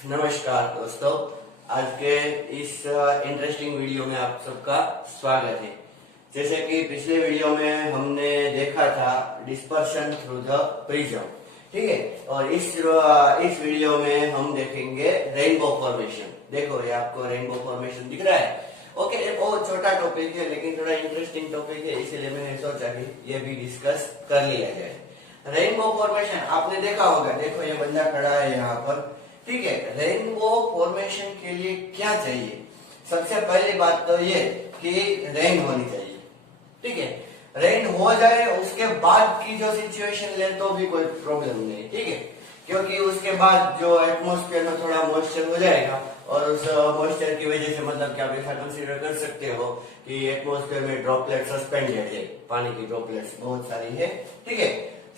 नमस्कार दोस्तों, आज के इस इंटरेस्टिंग वीडियो में आप सबका स्वागत है। जैसे कि पिछले वीडियो में हमने देखा था डिस्पर्शन थ्रू द प्रिज्म, ठीक है। और इस वीडियो में हम देखेंगे रेनबो फॉर्मेशन। देखो ये आपको रेनबो फॉर्मेशन दिख रहा है। ओके, ये बहुत छोटा टॉपिक है लेकिन थोड़ा इंटरेस्टिंग टॉपिक है, इसीलिए मैंने सोचा कि ये भी डिस्कस कर लिया जाए। रेनबो फॉर्मेशन आपने देखा होगा। देखो ये बंदा खड़ा है यहाँ पर, ठीक है। रेनबो फॉर्मेशन के लिए क्या चाहिए? सबसे पहली बात तो ये कि रेन होनी चाहिए, ठीक है। रेन हो जाए उसके बाद की जो सिचुएशन ले तो भी कोई प्रॉब्लम नहीं, ठीक है। क्योंकि उसके बाद जो एटमॉस्फेयर में थोड़ा मॉइस्चर हो जाएगा और उस मॉइस्चर की वजह से मतलब कि आप ऐसा कंसीडर कर सकते हो कि एटमॉस्फेयर में ड्रॉपलेट सस्पेंडेड है, पानी की ड्रॉपलेट्स बहुत सारी है, ठीक है।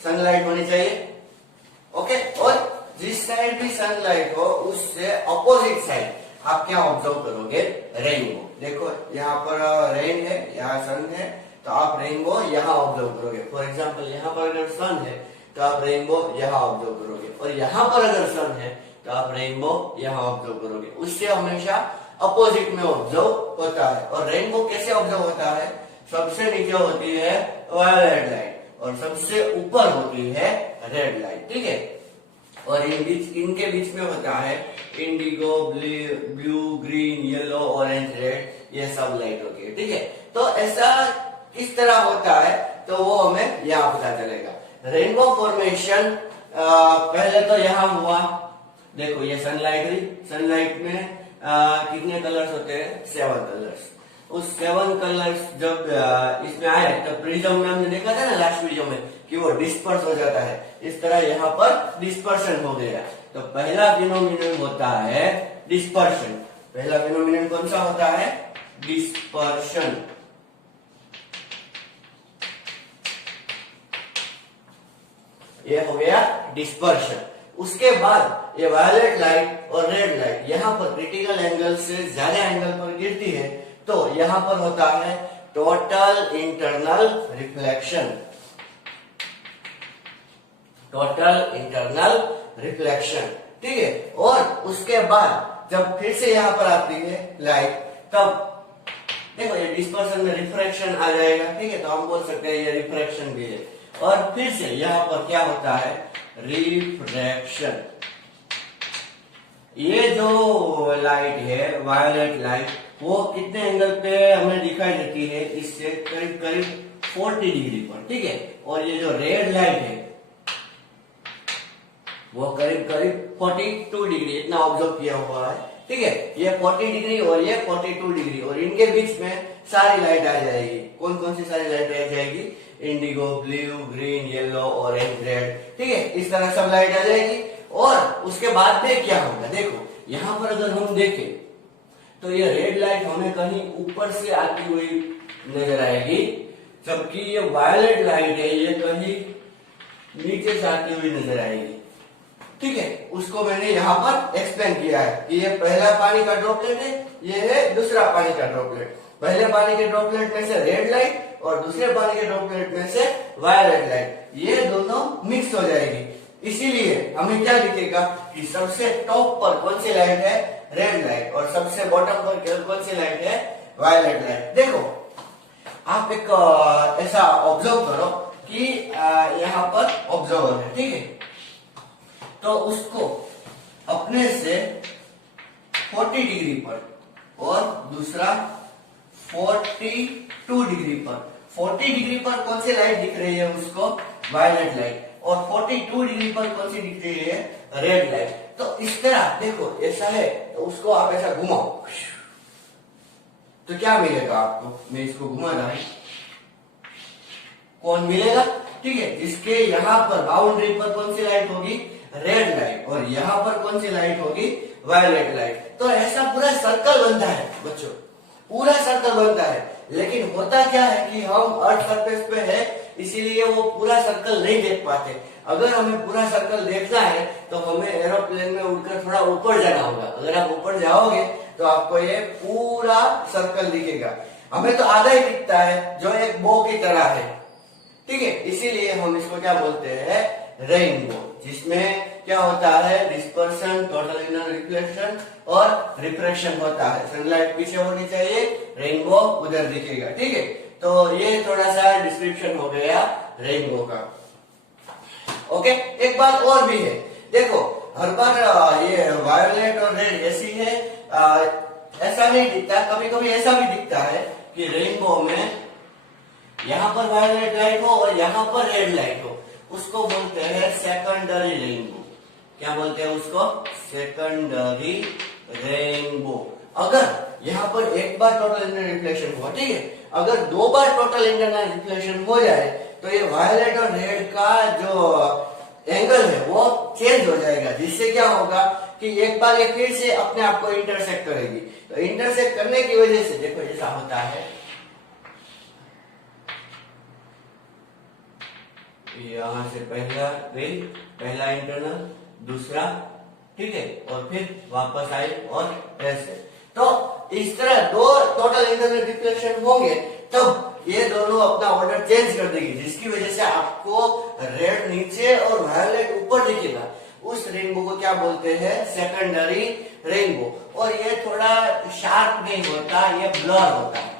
सनलाइट होनी चाहिए, ओके। और जिस साइड भी सनलाइट हो उससे अपोजिट साइड आप क्या ऑब्जर्व करोगे? रेनबो। देखो यहाँ पर रेन है, यहाँ सन है, तो आप रेनबो यहाँ ऑब्जर्व करोगे। फॉर एग्जाम्पल यहाँ पर अगर सन है तो आप रेनबो यहाँ ऑब्जर्व करोगे, और यहाँ पर अगर सन है तो आप रेनबो यहाँ ऑब्जर्व करोगे। उससे हमेशा अपोजिट में ऑब्जर्व होता है। और रेनबो कैसे ऑब्जर्व होता है? सबसे नीचे होती है वायलेट लाइट और सबसे ऊपर होती है रेड लाइट, ठीक है। और इनके बीच में होता है Indigo, blue, green, yellow, orange, red, ये सब लाइट होती है, ठीक है। तो ऐसा किस तरह होता है तो वो हमें यहाँ पता चलेगा। रेनबो फॉर्मेशन पहले तो यहाँ हुआ। देखो ये सनलाइट हुई, सनलाइट में कितने कलर्स होते हैं? 7 कलर्स। उस 7 कलर्स जब इसमें आए तो प्रिज्म में हमने देखा था ना लास्ट वीडियो में कि वो डिस्पर्स हो जाता है। इस तरह यहाँ पर डिस्पर्शन हो गया। तो पहला फिनोमिनन होता है डिस्पर्शन। पहला फिनोमिनन कौन सा होता है? डिस्पर्शन। ये हो गया डिस्पर्शन। उसके बाद ये वायलेट लाइट और रेड लाइट यहाँ पर क्रिटिकल एंगल से ज्यादा एंगल पर गिरती है, तो यहाँ पर होता है total internal reflection. Total internal reflection, ठीक है। और उसके बाद जब फिर से यहाँ पर आती है लाइट, तब देखो ये डिस्पर्शन में रिफ्रैक्शन आ जाएगा, ठीक है। तो हम बोल सकते हैं ये रिफ्रैक्शन भी है। और फिर से यहाँ पर क्या होता है? रिफ्रैक्शन। ये जो लाइट है वायलेट लाइट, वो कितने एंगल पे हमें दिखाई देती है? इससे करीब करीब 40 डिग्री पर, ठीक है। और ये जो रेड लाइट है वो करीब करीब 42 डिग्री इतना ऑब्जर्व किया हुआ है, ठीक है। ये 40 डिग्री और ये 42 डिग्री, और इनके बीच में सारी लाइट आ जाएगी। कौन कौन सी सारी लाइट आ जाएगी? Indigo, blue, green, yellow, orange, red, ठीक है। इस तरह सब लाइट आ जाएगी। और उसके बाद में क्या होगा? देखो यहाँ पर अगर हम देखें तो ये रेड लाइट हमें कहीं ऊपर से आती हुई नजर आएगी, जबकि ये वायलेट लाइट है ये कहीं नीचे से आती हुई नजर आएगी, ठीक है। उसको मैंने यहाँ पर एक्सप्लेन किया है कि ये पहला पानी का ड्रॉपलेट है, ये है दूसरा पानी का ड्रॉपलेट। पहले पानी के ड्रॉपलेट में से रेड लाइट और दूसरे पानी के ड्रॉपलेट में से वायलेट लाइट, ये दोनों मिक्स हो जाएगी। इसीलिए हमें क्या दिखेगा कि सबसे टॉप पर कौन सी लाइट है? Red light. और सबसे बॉटम पर कौन सी लाइट है? Violet light. देखो आप एक ऐसा ऑब्जर्व करो कि यहाँ पर ऑब्जर्वर है, ठीक है। तो उसको अपने से 40 डिग्री पर और दूसरा 42 डिग्री पर, 40 डिग्री पर कौन सी लाइट दिख रही है उसको? Violet light. और 42 डिग्री पर कौन सी दिख रही है? Red light. तो इस तरह देखो ऐसा है, तो उसको आप ऐसा घुमाओ तो क्या मिलेगा आपको? मैं इसको घुमा रहा हूं, कौन मिलेगा? ठीक है, जिसके यहाँ पर बाउंड्री पर कौन सी लाइट होगी? Red light. और यहाँ पर कौन सी लाइट होगी? Violet light. तो ऐसा पूरा सर्कल बनता है बच्चों, पूरा सर्कल बनता है। लेकिन होता क्या है कि हम अर्थ सरफेस पे है, इसीलिए वो पूरा सर्कल नहीं देख पाते। अगर हमें पूरा सर्कल देखना है तो हमें एरोप्लेन में उड़कर थोड़ा ऊपर जाना होगा। अगर आप ऊपर जाओगे तो आपको ये पूरा सर्कल दिखेगा। हमें तो आधा ही दिखता है जो एक बो की तरह है, ठीक है। इसीलिए हम इसको क्या बोलते हैं? रेनबो, जिसमें क्या होता है, डिस्पर्शन, टोटल इनर रिफ्लेक्शन और रिफ्रैक्शन होता है। सनलाइट पीछे होनी चाहिए, रेनबो उधर दिखेगा, ठीक है। तो ये थोड़ा सा डिस्क्रिप्शन हो गया रेनबो का। ओके, एक बात और भी है, देखो हर बार ये वायोलेट और रेड ऐसी है, ऐसा नहीं दिखता, कभी कभी ऐसा भी दिखता है कि रेनबो में यहाँ पर वायोलेट लाइट हो और यहाँ पर रेड लाइट हो, उसको बोलते हैं सेकेंडरी रेनबो। क्या बोलते हैं उसको, सेकेंडरी रेनबो। अगर यहाँ पर एक बार टोटल इंटरनल रिफ्लेक्शन हुआ, ठीक है, अगर 2 बार टोटल इंटरनल रिफ्लेक्शन हो जाए तो ये वायलेट और रेड का जो एंगल है वो चेंज हो जाएगा, जिससे क्या होगा कि एक बार ये फिर से अपने आप को इंटरसेक्ट करेगी। तो इंटरसेक्ट करने की वजह से देखो ऐसा होता है, यहां से पहला इंटरनल, दूसरा, ठीक है, और फिर वापस आए और ऐसे। तो इस तरह 2 टोटल इंटरनल रिफ्लेक्शन होंगे तब ये दोनों अपना ऑर्डर चेंज कर देगी, जिसकी वजह से आपको रेड नीचे और वायलेट ऊपर दिखेगा। उस रेनबो को क्या बोलते हैं, सेकेंडरी रेनबो। और ये थोड़ा शार्प नहीं होता, ये ब्लर होता है।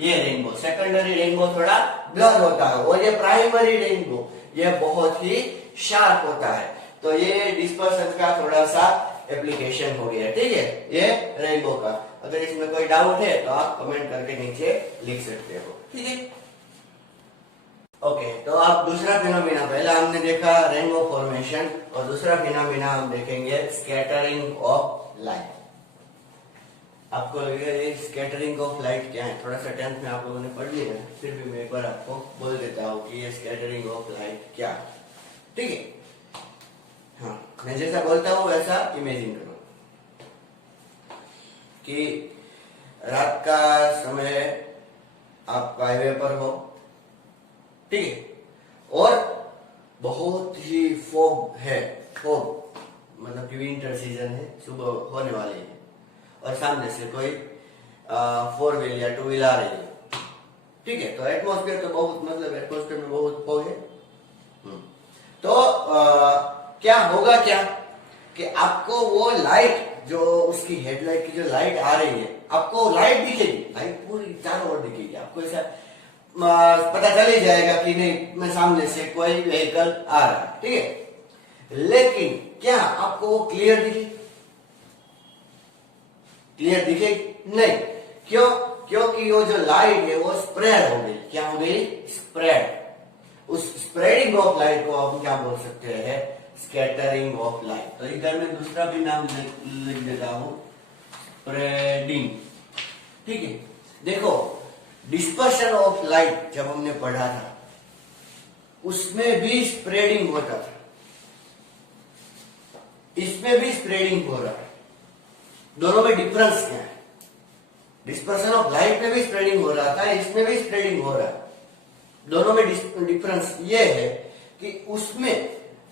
ये रेनबो, सेकेंडरी रेनबो थोड़ा ब्लर होता है, और ये प्राइमरी रेनबो ये बहुत ही शार्प होता है। तो ये डिस्पर्सन का थोड़ा सा एप्लीकेशन हो गया, ठीक है, ये रेनबो का। अगर इसमें कोई डाउट है तो आप कमेंट करके नीचे लिख सकते हो, ठीक है। ओके, तो अब दूसरा फिनोमिना, पहला हमने देखा रेनबो फॉर्मेशन, और दूसरा फिनोमिना हम देखेंगे स्कैटरिंग ऑफ लाइट। आपको लगेगा ये स्कैटरिंग ऑफ लाइट क्या है, थोड़ा सा 10th में आप लोगों ने पढ़ लिया है, फिर भी मैं एक बार आपको बोल देता हूँ कि ये स्कैटरिंग ऑफ लाइट क्या है, ठीक है। हाँ, मैं जैसा बोलता हूँ वैसा इमेजिन करो कि रात का समय आप हाईवे पर हो, ठीक है, और बहुत ही फॉग है, फॉग मतलब कि विंटर सीजन है, सुबह होने वाली है, और सामने से कोई 4 व्हील या 2 व्हील आ रही है, ठीक है। तो एटमॉस्फेयर तो बहुत, मतलब एटमॉस्फेयर में बहुत फॉग है। तो क्या होगा, क्या कि आपको वो लाइट, जो उसकी हेडलाइट की जो लाइट आ रही है, आपको लाइट दिखेगी, लाइट पूरी चारों ओर दिखेगी, आपको ऐसा पता चल ही जाएगा कि नहीं मैं सामने से कोई व्हीकल आ रहा है, ठीक है। लेकिन क्या आपको वो क्लियर दिखेगी, क्लियर दिखेगी नहीं, क्यों, क्योंकि वो जो लाइट है वो स्प्रेड हो गई। क्या हो गई, स्प्रेड। उस स्प्रेडिंग ऑफ लाइट को हम क्या बोल सकते हैं, स्कैटरिंग ऑफ लाइट। तो इधर मैं दूसरा भी नाम लिख देता हूं, स्प्रेडिंग, ठीक है। देखो डिस्पर्शन ऑफ लाइट जब हमने पढ़ा था उसमें भी स्प्रेडिंग होता था, इसमें भी स्प्रेडिंग हो रहा है। दोनों में डिफरेंस क्या है, डिस्पर्शन ऑफ लाइट में भी स्प्रेडिंग हो रहा था, इसमें भी स्प्रेडिंग हो रहा है। दोनों में डिफरेंस ये है कि उसमें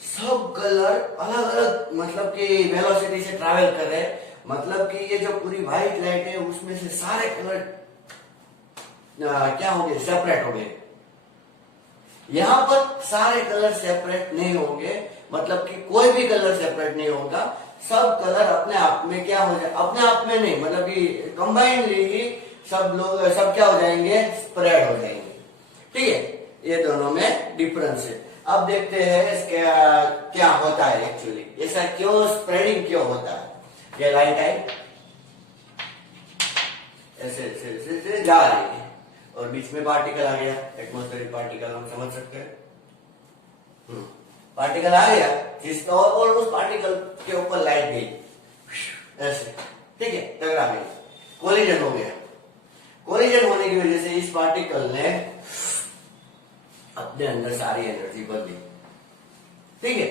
सब कलर अलग अलग, मतलब कि वेलोसिटी से ट्रैवल कर रहे हैं, मतलब कि ये जो पूरी व्हाइट लाइट है उसमें से सारे कलर क्या हो गए, सेपरेट हो गए। यहां पर सारे कलर सेपरेट नहीं होंगे, मतलब कि कोई भी कलर सेपरेट नहीं होगा, सब कलर अपने आप में क्या हो जाए, अपने आप में नहीं, मतलब कि कंबाइनली ही सब लोग सब क्या हो जाएंगे, स्प्रेड हो जाएंगे, ठीक है। ये दोनों में डिफरेंस है। अब देखते हैं क्या होता है एक्चुअली, ऐसा क्यों स्प्रेडिंग क्यों होता है। ये लाइट आई ऐसे ऐसे ऐसे जा रही है और बीच में पार्टिकल आ गया, एटमॉस्फेरिक पार्टिकल हम समझ सकते हैं। पार्टिकल आ गया जिसका, और उस पार्टिकल के ऊपर लाइट गई ऐसे, ठीक है, टकरा गई, कोलिजन हो गया। कोलिजन होने की वजह से इस पार्टिकल ने अपने अंदर सारी एनर्जी भर दी, ठीक है।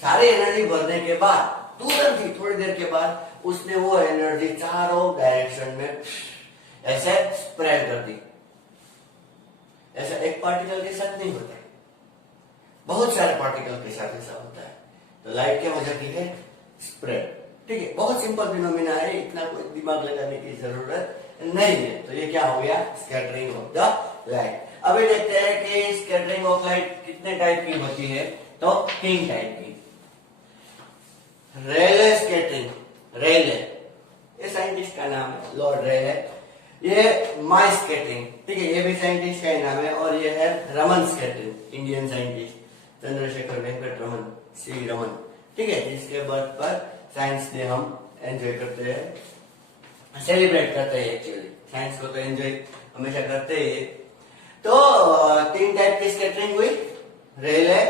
सारी एनर्जी भरने के बाद तुरंत ही थोड़ी देर के बाद उसने वो एनर्जी चारों डायरेक्शन में ऐसे स्प्रेड कर दी। ऐसा एक पार्टिकल के साथ नहीं होता है, बहुत सारे पार्टिकल के साथ ऐसा होता है। तो लाइट क्या हो जाती है, स्प्रेड, ठीक है। बहुत सिंपल फिनोमिना है, इतना कोई दिमाग लगाने की जरूरत नहीं है। तो ये क्या हो गया, स्कैटरिंग ऑफ द लाइट। अभी देखते हैं कि स्कैटरिंग ऑफ लाइट कितने टाइप की होती है। तो 3 टाइप की। रेले स्कैटरिंग, रेले ये साइंटिस्ट का नाम है, लॉर्ड रेले। ये माई स्कैटरिंग, ठीक है, ये भी साइंटिस्ट का ही नाम है। और ये है Raman scattering, Indian scientist Chandrashekhar Venkata Raman, C Raman, ठीक है, जिसके बर्थ पर साइंस डे हम एंजॉय करते हैं, सेलिब्रेट करते हैं। एक्चुअली साइंस को तो एंजॉय हमेशा करते ही। तो 3 टाइप की स्कैटरिंग हुई, रेले,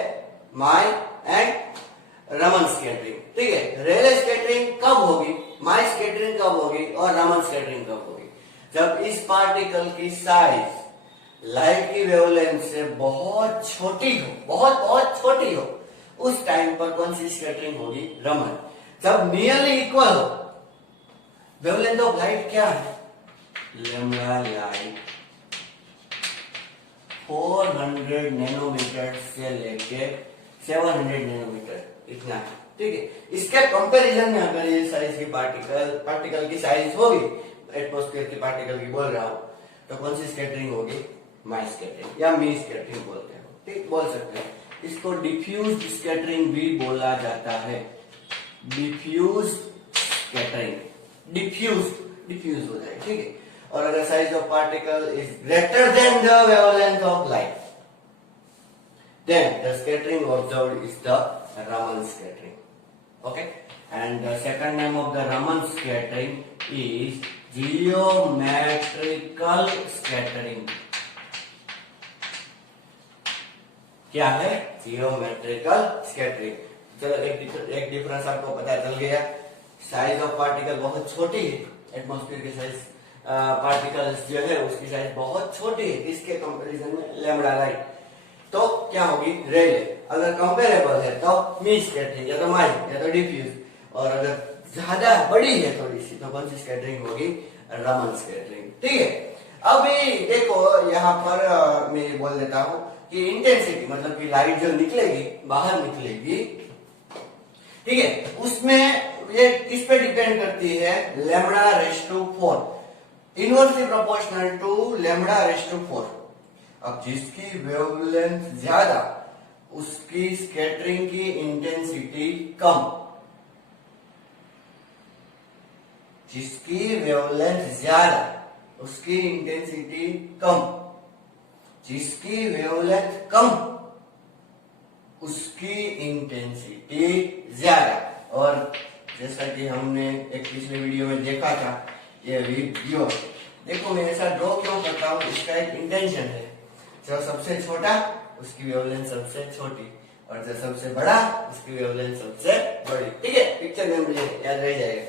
माई एंड रमन स्कैटरिंग, ठीक है। रेले स्कैटरिंग कब होगी, माई स्कैटरिंग कब होगी और रमन स्कैटरिंग कब होगी? जब इस पार्टिकल की साइज लाइट की वेवलेंथ से बहुत छोटी हो, बहुत बहुत छोटी हो, उस टाइम पर कौन सी स्कैटरिंग होगी? रमन। जब नियरली इक्वल हो, वेवलेंथ ऑफ लाइट क्या है? लैम्डा लाइट 400 नैनोमीटर से लेके 700 नैनोमीटर, इतना है, ठीक है। इसके कंपैरिजन में अगर ये साइज की पार्टिकल की साइज होगी, एटमॉस्फेयर की पार्टिकल की बोल रहा हूं, तो कौन सी स्कैटरिंग होगी? माई स्कैटरिंग या मी स्कैटरिंग बोलते हैं, ठीक, बोल सकते हैं। इसको डिफ्यूज स्कैटरिंग भी बोला जाता है, डिफ्यूज स्कैटरिंग, डिफ्यूज हो जाए, ठीक है। और अगर size of particle is greater than the wavelength of light, then the scattering observed is the Raman scattering. Okay, and the second name of the Raman scattering is geometrical scattering. क्या है? Geometrical scattering. चलो एक difference आपको पता चल गया। Size of particle बहुत छोटी है, एटमॉस्फेयर की साइज पार्टिकल्स जो है उसकी साइज बहुत छोटी है, इसके कंपैरिजन में लैम्डा लाइट, तो क्या होगी? रेले। अगर कंपेरेबल है तो मी स्कैटरिंग या तो माई या तो डिफ्यूज, और अगर ज्यादा बड़ी है थोड़ी सी तो कौन सी स्कैटरिंग होगी? रमन स्कैटरिंग, ठीक है। अभी देखो यहाँ पर मैं बोल देता हूँ कि इंटेंसिटी मतलब कि लाइट जो निकलेगी, बाहर निकलेगी, ठीक है, उसमें ये किस पे डिपेंड करती है? Lambda raise to 4, inversely proportional to lambda raise to 4। अब जिसकी वेवलेंथ ज्यादा उसकी स्कैटरिंग की इंटेंसिटी कम, जिसकी वेवलेंथ ज्यादा उसकी इंटेंसिटी कम, जिसकी वेवलेंथ कम उसकी इंटेंसिटी ज्यादा। और जैसा कि हमने एक पिछले वीडियो में देखा था, ये वीडियो देखो मैं ऐसा ड्रॉ क्यों करता हूँ, इसका एक इंटेंशन है। जो सबसे छोटा उसकी वेवलेंथ सबसे छोटी, और जो सबसे बड़ा उसकी वेवलेंथ सबसे बड़ी, ठीक है, पिक्चर में याद रह जाएगा।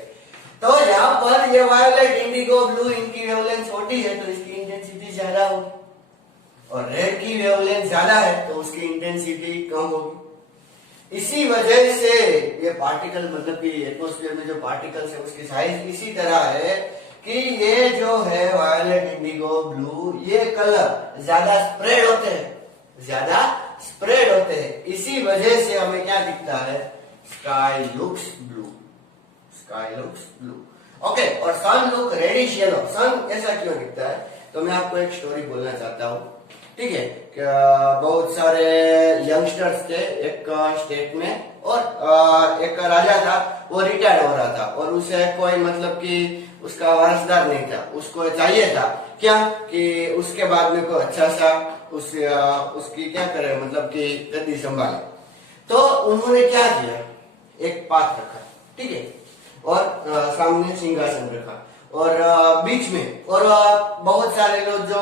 तो यहाँ पर ये वायोलेट, इंडिगो, ब्लू, इनकी वेवलेंथ छोटी है तो इसकी इंटेंसिटी ज्यादा होगी, और रेड की वेवलेंथ ज्यादा है तो उसकी इंटेंसिटी कम होगी। इसी वजह से ये पार्टिकल मतलब कि एटमॉस्फेयर में जो पार्टिकल्स है उसकी साइज इसी तरह है कि ये जो है वायलेट, इंडिगो, ब्लू, ये कलर ज्यादा स्प्रेड होते हैं, ज्यादा स्प्रेड होते हैं। इसी वजह से हमें क्या दिखता है? Sky looks blue, sky looks blue, okay. और सन लुक रेडिश येलो। सन ऐसा क्यों दिखता है? तो मैं आपको एक स्टोरी बोलना चाहता हूँ, ठीक है। बहुत सारे यंगस्टर्स थे एक स्टेट में, और एक राजा था, वो रिटायर हो रहा था, और उसे कोई मतलब कि उसका वारसदार नहीं था। उसको चाहिए था क्या कि उसके बाद में कोई अच्छा सा उसकी क्या करे, मतलब कि गद्दी संभाले। तो उन्होंने क्या किया? एक पाथ रखा, ठीक है, और सामने सिंहासन रखा, और बीच में, और बहुत सारे लोग जो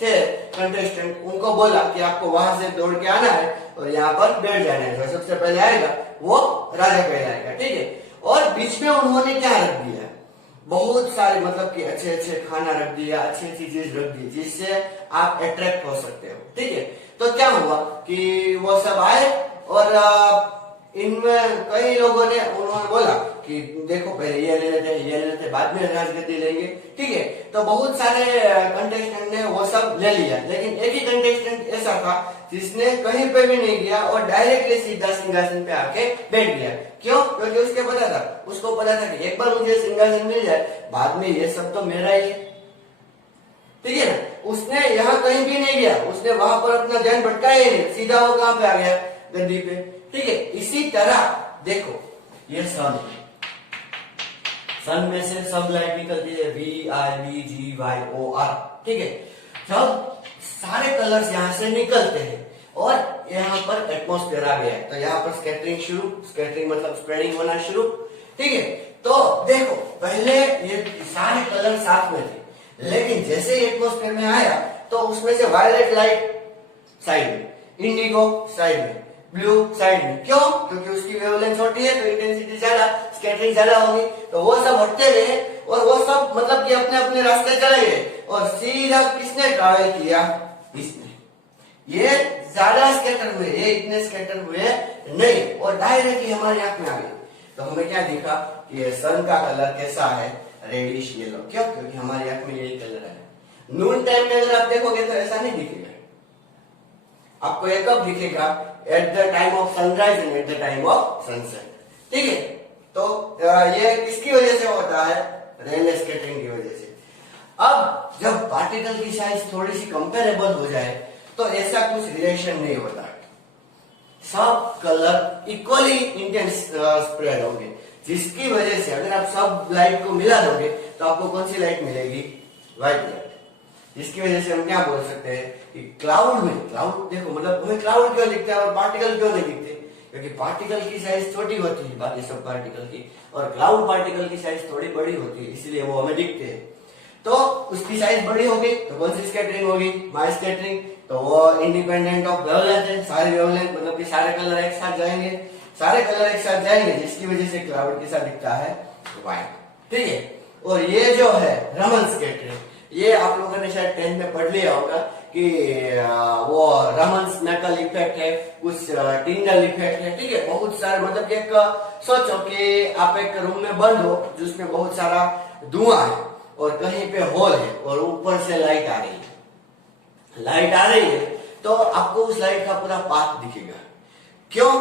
थे कंटेस्टेंट, उनको बोला कि आपको वहां से दौड़ के आना है और यहाँ पर बैठ जाना है, जो सबसे पहले आएगा वो राजा कहलाएगा, ठीक है। और बीच में उन्होंने क्या रख दिया? बहुत सारे मतलब कि अच्छे अच्छे खाना रख दिया, अच्छी अच्छी चीज रख दी, जिससे आप अट्रैक्ट हो सकते हो, ठीक है। तो क्या हुआ कि वो सब आए, और इनमें कई लोगों ने उन्होंने बोला कि देखो पहले ये ले लेते बाद में राजगद्दी लेंगे, ठीक है। तो बहुत सारे कंटेस्टेंट ने वो सब ले लिया, लेकिन एक ही कंटेस्टेंट ऐसा था जिसने कहीं पे भी नहीं गया और डायरेक्टली सीधा सिंहासन पे आके बैठ गया। क्यों? क्योंकि उसको पता था कि एक बार मुझे सिंहासन मिल जाए, बाद में ये सब तो मेरा ही है, ठीक है ना। उसने यहाँ कहीं भी नहीं गया, उसने वहां पर अपना ध्यान भटकाया ही नहीं, सीधा वो कहां पे आ गया? गद्दी पे, ठीक है। इसी तरह देखो ये सन, सन में से सब लाइट निकलती है VIBGYOR, ठीक है। जब सारे कलर्स यहाँ से निकलते हैं और यहाँ पर एटमॉस्फेयर आ गया है तो यहाँ पर स्कैटरिंग शुरू, स्कैटरिंग मतलब स्प्रेडिंग होना शुरू, ठीक है। तो देखो पहले ये सारे कलर साथ में थे, लेकिन जैसे ही एटमॉस्फेयर में आया तो उसमें से वायलेट लाइट साइड में, इंडिगो साइड में, ब्लू साइड में। क्यों? क्योंकि उसकी वेवलेंथ छोटी है तो इंटेंसिटी ज्यादा, स्कैटरिंग ज्यादा होगी, तो वो सब हटते गए और वो सब मतलब कि अपने अपने रास्ते चले गए और सीधा किसने ट्रैवल किया? इसने। ये ज्यादा स्कैटर हुए, ये इतने स्कैटर हुए नहीं और डायरेक्टली हमारी आंख में आ गए। तो हमें क्या दिखा कि ये सन का कलर कैसा है? Reddish yellow. क्यों? क्योंकि हमारी आंख में यही कलर है। नून टाइम में अगर आप देखोगे तो ऐसा नहीं दिखेगा, आपको ये कब दिखेगा? At the time of sunrise and at the time of sunset, ठीक है। तो ये किसकी वजह से होता है? रेले स्कैटरिंग की वजह से। अब जब पार्टिकल की साइज थोड़ी सी कंपेरेबल हो जाए तो ऐसा कुछ रिलेशन नहीं होता, सब कलर इक्वली इंटेंस स्प्रेड होंगे, जिसकी वजह से अगर आप सब लाइट को मिला दोगे तो आपको कौन सी लाइट मिलेगी? White light. जिसकी वजह से हम क्या बोल सकते हैं कि क्लाउड में, क्लाउड देखो मतलब हमें क्लाउड क्यों दिखता है और पार्टिकल क्यों नहीं दिखते? क्योंकि पार्टिकल की साइज छोटी होती है बाकी सब पार्टिकल की, और क्लाउड पार्टिकल की साइज थोड़ी बड़ी होती है, इसलिए वो हमें दिखते हैं। तो उसकी साइज बड़ी होगी तो कौन सी स्कैटरिंग होगी? माई स्कैटरिंग। तो वो इंडिपेंडेंट ऑफ वेवलेंथ है, सारे वेवलेंथ मतलब कि सारे कलर एक साथ जाएंगे, सारे कलर एक साथ जाएंगे, जिसकी वजह से क्लाउड के साथ दिखता है व्हाइट, ठीक है। और ये जो है रमन स्कैटरिंग, ये आप लोगों ने शायद 10th में पढ़ लिया होगा कि वो रमन स्नैकल इफेक्ट है, कुछ टिंडल इफेक्ट है, ठीक है। बहुत सारे मतलब एक सोचो कि आप एक रूम में बंद हो जिसमें बहुत सारा धुआं है और कहीं पे होल है और ऊपर से लाइट आ रही है, लाइट आ रही है तो आपको उस लाइट का पूरा पाथ दिखेगा। क्यों?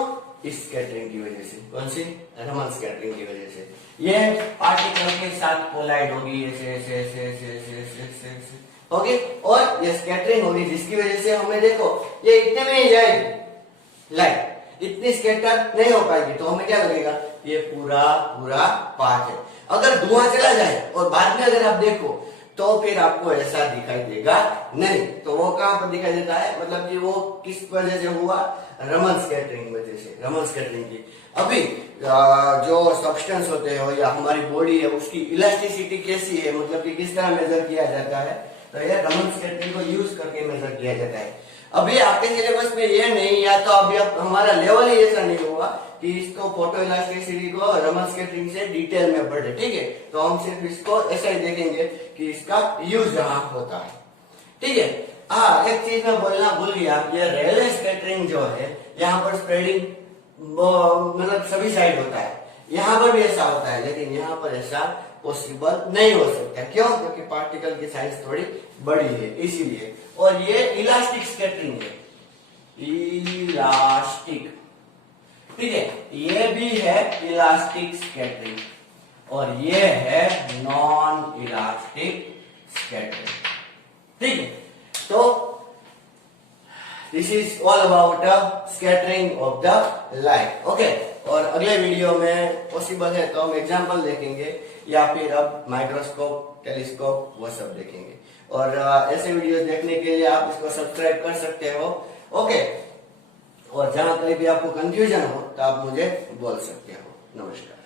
इस स्कैटरिंग की वजह से। कौन सी? रमन स्कैटरिंग की वजह से। ये पार्टिकल के साथ कोलाइड होगी, ऐसे ऐसे ऐसे ऐसे ऐसे ऐसे ऐसे ऐसे होगी और ये स्कैटरिंग होगी, जिसकी वजह से हमें देखो ये इतने में ही जाएगी लाइट, इतनी स्कैटर नहीं हो पाएगी, तो हमें क्या लगेगा? ये पूरा पूरा पाथ है। अगर धुआं चला जाए और बाद में अगर आप देखो तो फिर आपको ऐसा दिखाई देगा नहीं। तो वो कहां पर दिखाई देता है? मतलब कि वो किस वजह से हुआ? रमन स्कैटरिंग वजह से, रमन स्कैटरिंग की। अभी जो सब्सटेंस होते हैं या हमारी बॉडी है उसकी इलास्टिसिटी कैसी है, मतलब कि किस तरह मेजर किया जाता है? तो ये रमन स्कैटरिंग को यूज करके मेजर किया जाता है। अभी आपके सिलेबस में ये नहीं, या तो अभी हमारा लेवल ही ऐसा नहीं होगा कि इसको फोटो इलास्टिसिटी को रमन स्कैटरिंग से डिटेल में पढ़े, ठीक है। तो हम सिर्फ इसको ऐसा ही देखेंगे कि इसका यूज यहाँ होता है, ठीक है। हाँ, एक चीज मैं बोलना भूल गया, ये रेले स्कैटरिंग जो है यहाँ पर स्प्रेडिंग मतलब सभी साइड होता है, यहाँ पर भी ऐसा होता है, लेकिन यहाँ पर ऐसा पॉसिबल नहीं हो सकता। क्यों? क्योंकि पार्टिकल की साइज थोड़ी बड़ी है इसीलिए। और ये इलास्टिक स्कैटरिंग है, इलास्टिक, ठीक है। ये भी है इलास्टिक स्कैटरिंग और ये है नॉन इलास्टिक स्कैटरिंग, ठीक है। तो this is all about scattering of the light, okay. और अगले वीडियो में पॉसिबल है तो हम एग्जांपल देखेंगे या फिर अब माइक्रोस्कोप, टेलीस्कोप वो सब देखेंगे। और ऐसे वीडियो देखने के लिए आप इसको सब्सक्राइब कर सकते हो, ओके। और जहां कहीं भी आपको कंफ्यूजन हो तो आप मुझे बोल सकते हो। नमस्कार।